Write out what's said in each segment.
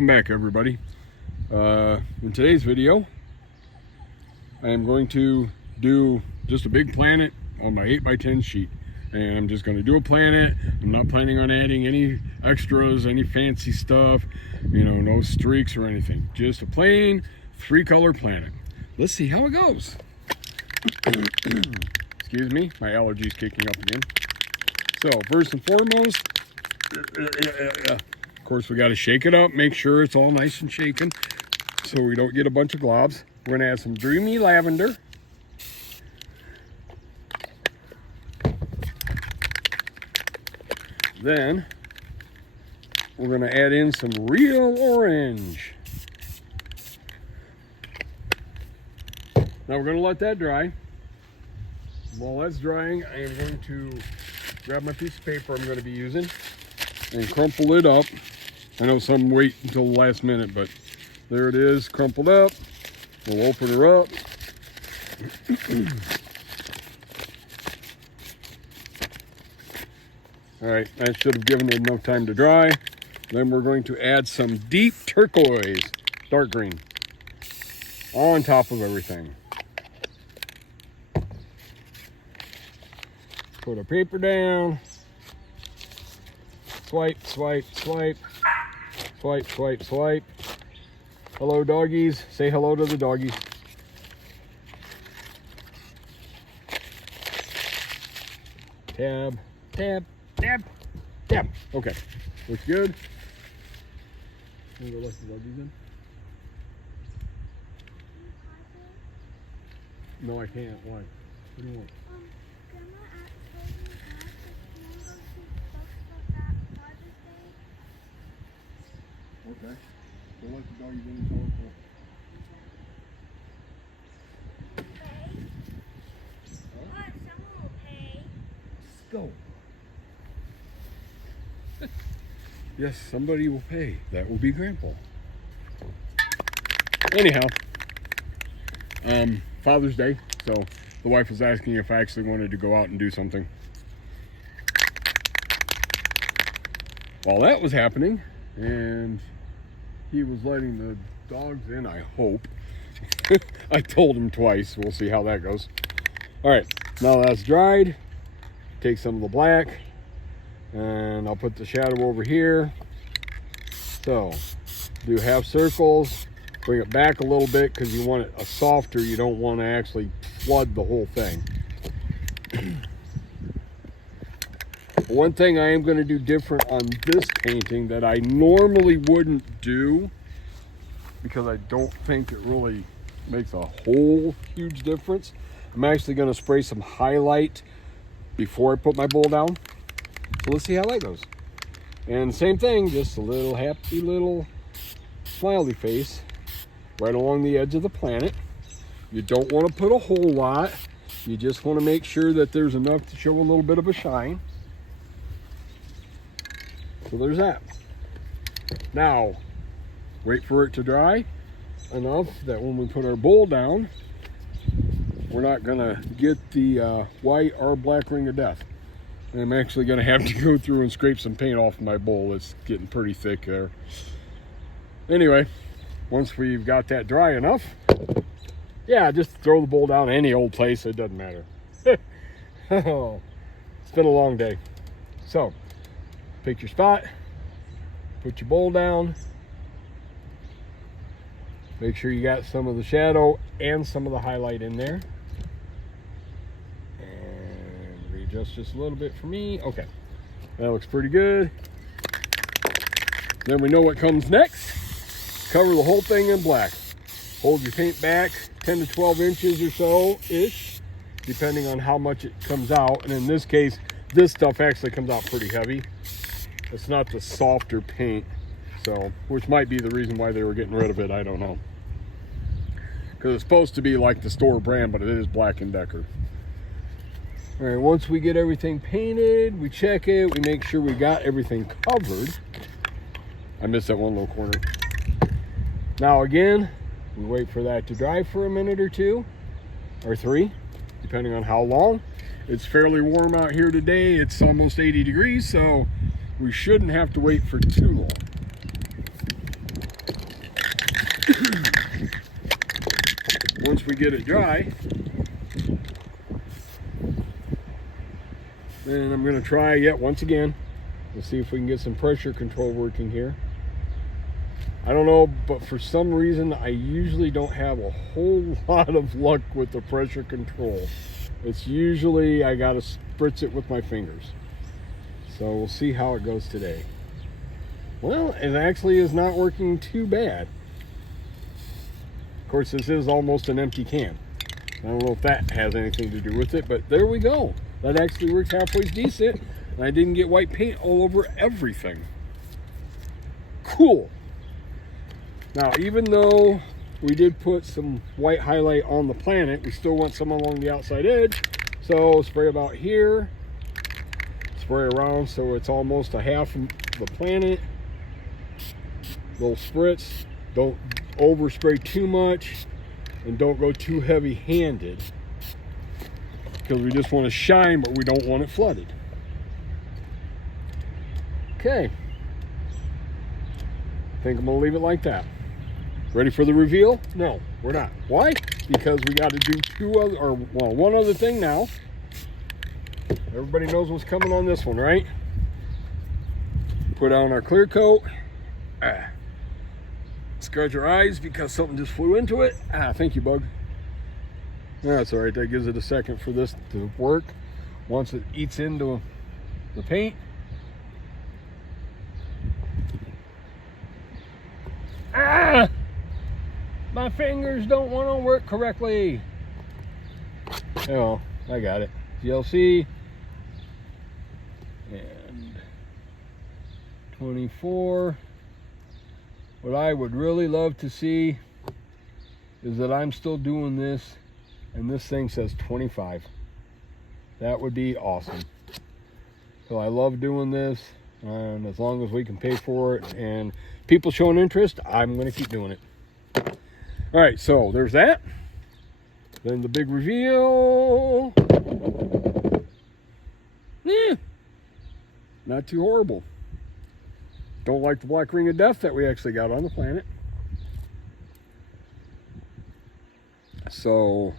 Welcome back, everybody. In today's video, I am going to do just a big planet on my 8x10 sheet. And I'm just going to do a planet. I'm not planning on adding any extras, any fancy stuff, no streaks or anything. Just a plain 3-color planet. Let's see how it goes. Excuse me, my allergies kicking up again. So first and foremost, of course, we got to shake it up, make sure it's all nice and shaken so we don't get a bunch of globs. We're going to add some Dreamy Lavender. Then we're going to add in some Real Orange. Now we're going to let that dry. While that's drying, I am going to grab my piece of paper I'm going to be using and crumple it up. I know some wait until the last minute, but there it is, crumpled up. We'll open her up. All right, that should have given it enough time to dry. Then we're going to add some deep turquoise, dark green, on top of everything. Put our paper down. Swipe, swipe, swipe. Swipe, swipe, swipe. Hello, doggies. Say hello to the doggies. Tab, tab, tab, tab. Okay, looks good. I'm gonna go let the doggies in. No, I can't. Why? What do you want? Okay. We'll let the doggies in and tell Someone will pay. Let's go. Yes, somebody will pay. That will be Grandpa. Anyhow, Father's Day, so the wife was asking if I actually wanted to go out and do something. While that was happening, and he was letting the dogs in, I hope. I told him twice. We'll see how that goes. All right, now that's dried. Take some of the black, and I'll put the shadow over here. So, do half circles. Bring it back a little bit because you want it a softer. You don't want to actually flood the whole thing. One thing I am going to do different on this painting that I normally wouldn't do, because I don't think it really makes a whole huge difference. I'm actually going to spray some highlight before I put my bowl down. So let's see how that goes. And same thing, just a little happy little smiley face right along the edge of the planet. You don't want to put a whole lot. You just want to make sure that there's enough to show a little bit of a shine. So there's that. Now, wait for it to dry enough that when we put our bowl down, we're not gonna get the white or black ring of death. And I'm actually gonna have to go through and scrape some paint off my bowl. It's getting pretty thick there. Anyway, once we've got that dry enough, yeah, just throw the bowl down any old place, it doesn't matter. Oh, it's been a long day. So, pick your spot, put your bowl down, make sure you got some of the shadow and some of the highlight in there. And readjust just a little bit for me. Okay, that looks pretty good. Then we know what comes next. Cover the whole thing in black. Hold your paint back 10 to 12 inches or so-ish, depending on how much it comes out. And in this case, this stuff actually comes out pretty heavy. It's not the softer paint, so, which might be the reason why they were getting rid of it, I don't know. Because it's supposed to be like the store brand, but it is Black & Decker. All right, once we get everything painted, we check it, we make sure we got everything covered. I missed that one little corner. Now again, we wait for that to dry for a minute or two, or 3, depending on how long. It's fairly warm out here today. It's almost 80 degrees, so we shouldn't have to wait for too long. Once we get it dry, then I'm going to try yet once again. We'll see if we can get some pressure control working here. I don't know, but for some reason I usually don't have a whole lot of luck with the pressure control. It's usually I gotta spritz it with my fingers. So we'll see how it goes today. Well, it actually is not working too bad. Of course, this is almost an empty can. I don't know if that has anything to do with it, but there we go. That actually works halfway decent, and I didn't get white paint all over everything. Cool. Now, even though we did put some white highlight on the planet, we still want some along the outside edge. So spray about here, spray around so it's almost a half of the planet. Little spritz. Don't overspray too much, and don't go too heavy-handed, because we just want to shine, but we don't want it flooded. Okay. I think I'm gonna leave it like that. Ready for the reveal? No, we're not. Why? Because we got to do one other thing now. Everybody knows what's coming on this one, right? Put on our clear coat. Scratch your eyes because something just flew into it. Thank you, bug. That's all right. That gives it a second for this to work. Once it eats into the paint. My fingers don't want to work correctly. Oh, I got it. GLC and 24. What I would really love to see is that I'm still doing this and this thing says 25. That would be awesome. So I love doing this, and as long as we can pay for it and people showing interest, I'm going to keep doing it. All right, so there's that. Then the big reveal. Not too horrible. Don't like the black ring of death that we actually got on the planet. So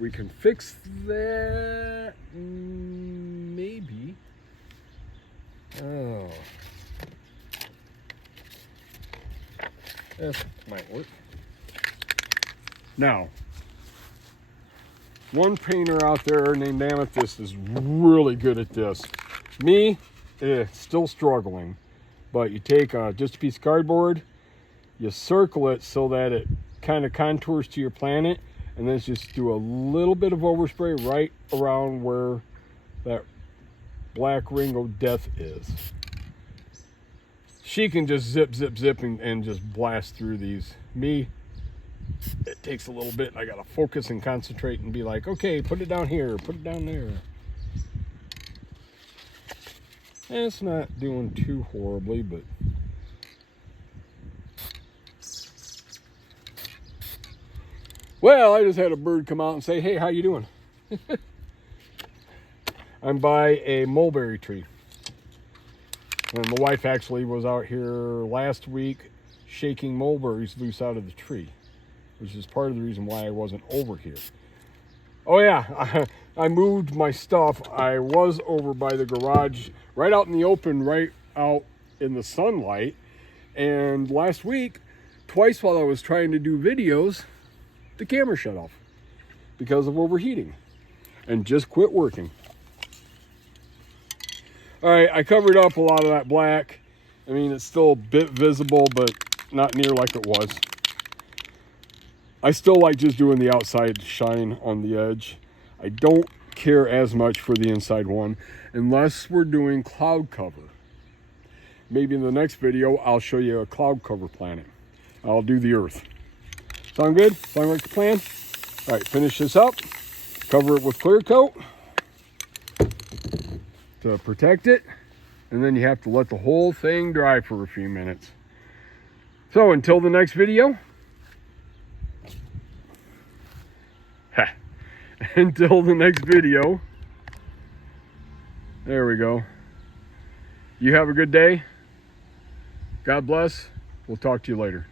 we can fix that, maybe. Oh, this might work. Now, one painter out there named Amethyst is really good at this. Me, still struggling. But you take just a piece of cardboard, you circle it so that it kind of contours to your planet, and then just do a little bit of overspray right around where that black ring of death is. She can just zip and just blast through these. Me, it takes a little bit. I gotta focus and concentrate and be like, okay, put it down here, put it down there. And it's not doing too horribly, but well, I just had a bird come out and say, hey, how you doing? I'm by a mulberry tree. And the wife actually was out here last week shaking mulberries loose out of the tree, which is part of the reason why I wasn't over here. Oh yeah, I moved my stuff. I was over by the garage, right out in the open, right out in the sunlight. And last week, twice while I was trying to do videos, the camera shut off because of overheating and just quit working. All right, I covered up a lot of that black. I mean, it's still a bit visible, but not near like it was. I still like just doing the outside shine on the edge. I don't care as much for the inside one unless we're doing cloud cover. Maybe in the next video, I'll show you a cloud cover planet. I'll do the Earth. Sound good? Sound like the plan? All right, finish this up. Cover it with clear coat to protect it. And then you have to let the whole thing dry for a few minutes. So until the next video. Until the next video. There we go. You have a good day. God bless. We'll talk to you later.